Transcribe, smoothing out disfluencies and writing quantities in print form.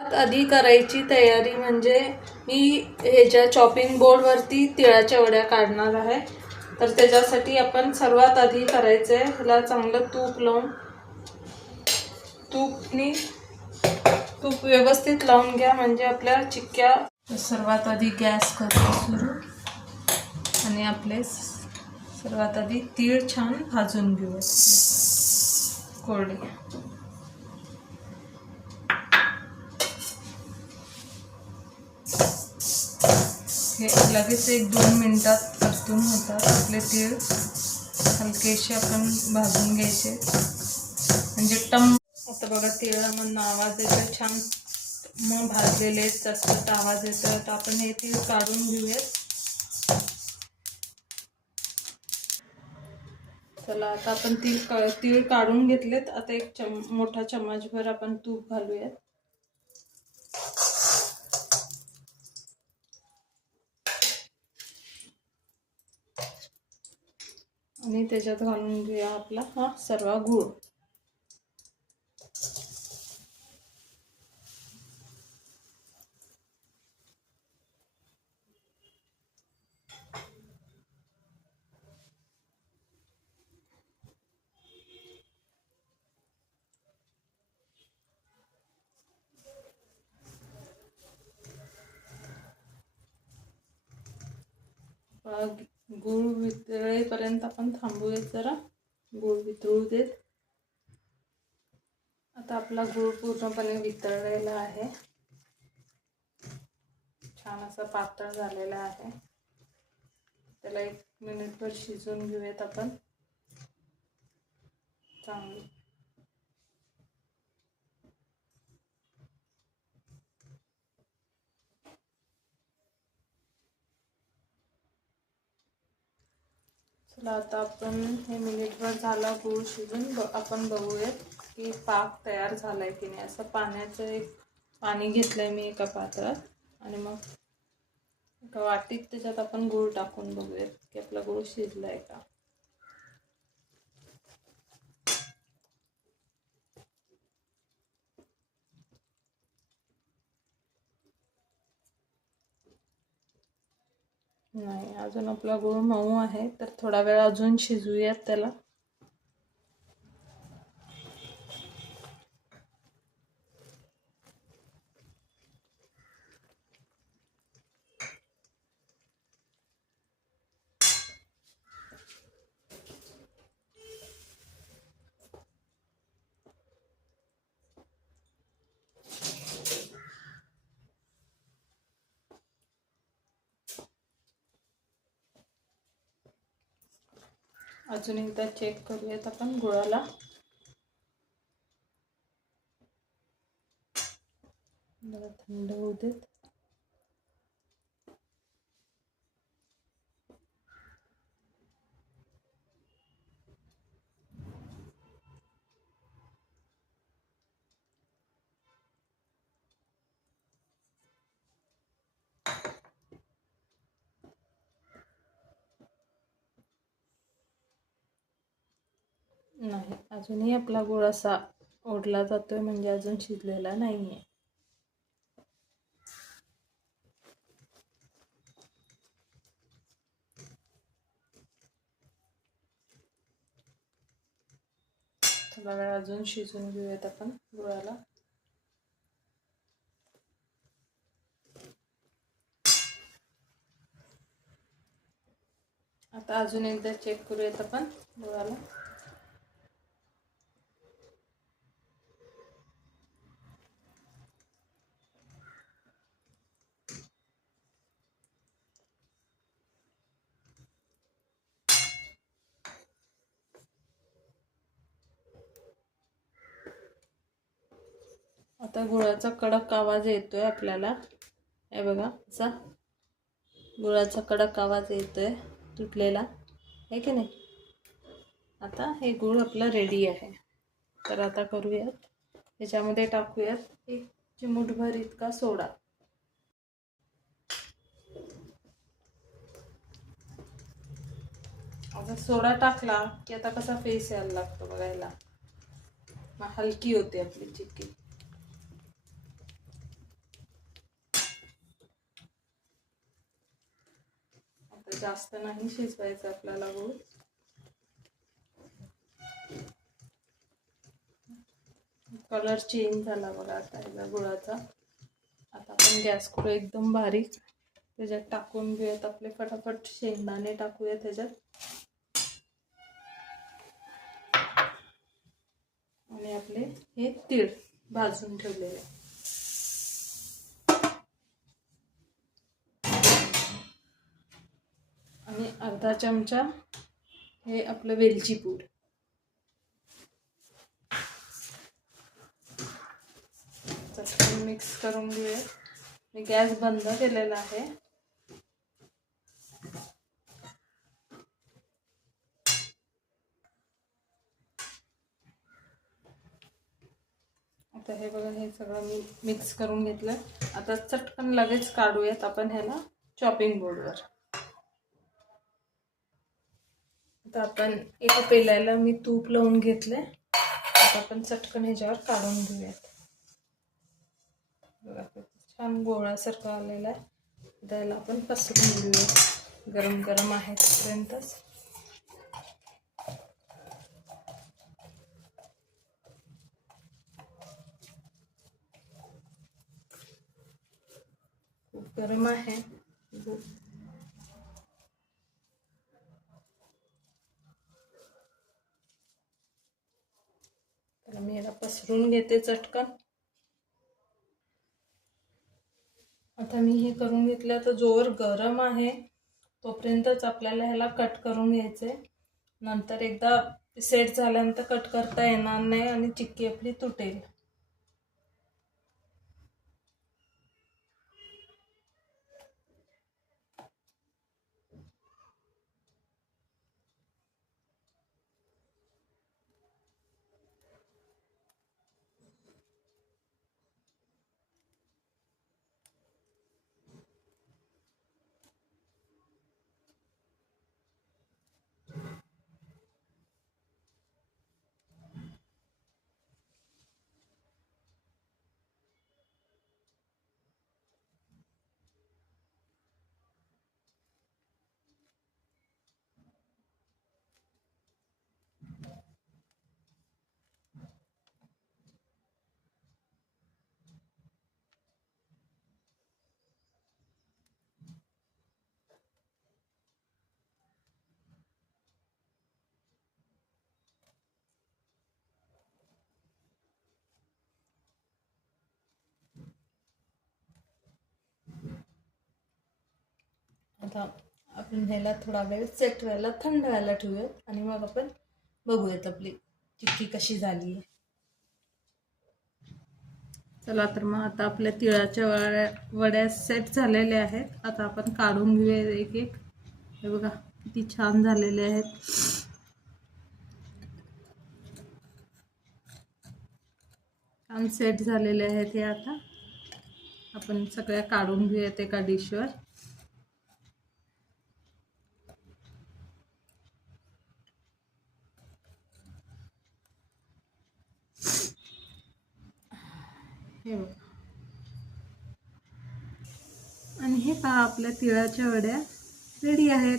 आधी करायची तयारी म्हणजे मी ह्याच्या चॉपिंग बोर्डवरती तिळाच्या वड्या काढणार आहे. तर त्याच्यासाठी आपण सर्वात आधी करायचं आहे, ह्याला चांगलं तूप लावून तूप व्यवस्थित लावून घ्या म्हणजे आपल्या चिक्क्या. सर्वात आधी गॅस करू सुरू आणि आपले सर्वात आधी तीळ छान भाजून घेऊ कोरडे. हे लगेच 1-2 मिनिटात परतून होतात आपले तीळ. हलकेसे आपण भाजून घ्यायचे म्हणजे टम. आता बघा तिळामधून आवाज येतो छान, मग भाजलेले जास्त आवाज येतो. तर आपण हे तीळ काढून घेऊयात. चला आता आपण तीळ काढून घेतलेत. आता एक मोठा चम्मचभर आपण तूप घालूयात. आणि त्याच्यात घालून घेऊया आपला हा सर्व गूळ. गूळ वितळेपर्यंत आपण थांबूयात जरा. गूळ वितळू देत. आता आपला गूळ पूर्णपणे वितळलेला आहे, छान असा पातळ झालेला आहे. त्याला 1 मिनिटभर शिजवून घेऊयात आपण चांगली. चला आता आपण हे मिनिटभर झाला गूळ शिजून. आपण बघूयात की पाक तयार झालाय की नाही. असं पाण्याचं एक पाणी घेतलंय मी एका पात्रात आणि मग एका वाटीत त्याच्यात आपण गूळ टाकून बघूयात की आपला गूळ शिजलाय का. नाही, अजून आपला गूळ मऊ आहे. तर थोडा वेळ अजून शिजवूयात त्याला. अजून एकदा चेक करूयात आपण गुळाला. जरा थंड होऊ देत. नाही, अजूनही आपला गूळ असा ओढला जातोय म्हणजे अजून शिजलेला नाहीये. थोडा वेळ अजून शिजवून घेऊयात आपण गुळाला. आता अजून एकदा चेक करूयात आपण गुळाला. आता गुळाचा कडक आवाज येतोय आपल्याला. हे बघा, असा गुळाचा कडक आवाज येतोय तुटलेला, आहे की नाही. आता हे गूळ आपला रेडी आहे. तर आता करूयात, त्याच्यामध्ये टाकूयात 1 चिमूटभर इतका सोडा. आता सोडा टाकला की आता कसा फेस यायला लागतो बघायला, मग हलकी होते आपली चिक्की. तर जास्त नाही शिजवायचं आपल्याला गूळ. कलर चेंज झाला बघा आता याचा गुळाचा. आता आपण गॅस करू एकदम बारीक. त्याच्यात टाकून घेऊयात आपले फटाफट शेंगदाणे टाकूया त्याच्यात. आणि आपले हे तीळ भाजून ठेवलेले. आणि अर्धा चमचा हे आपलं वेलची पूड. चटकन मिक्स करून घेऊया. मी गॅस बंद केलेला आहे. आता हे बघा हे सगळं मी मिक्स करून घेतलं. आता चटकन लगेच काढूयात आपण ह्याला चॉपिंग बोर्डवर. आता आपण एका पेल्याला मी तूप लावून घेतले. आता आपण चटकन ह्याच्यावर काढून घेऊयात. बघा छान गोळासारखं आलेला आहे. त्याला आपण पसरून घेऊयात गरम गरम आहे तोपर्यंतच. खूप गरम आहे. तर मी याला पसरून घेते चटकन. आता मी हे करून घेतलं. तर जोवर गरम आहे तोपर्यंतच आपल्याला ह्याला कट करून घ्यायचे. नंतर एकदा सेट झाल्यानंतर कट करता येणार नाही आणि चिक्की आपली तुटेल. आता आपण ह्याला थोडा वेळ सेट व्हायला थंड व्हायला ठेवूयात आणि मग आपण बघूयात आपली चिक्की कशी झाली आहे. चला तर मग आता आपल्या तिळाच्या वड्या सेट झालेल्या आहेत. आता आपण काढून घेऊया एक एक. हे बघा किती छान झालेले आहेत. छान सेट झालेले आहेत हे. आता आपण सगळ्या काढून घेऊयात एका डिशवर. हे बघा. आणि हे पहा आपल्या तिळाच्या वड्या रेडी आहेत.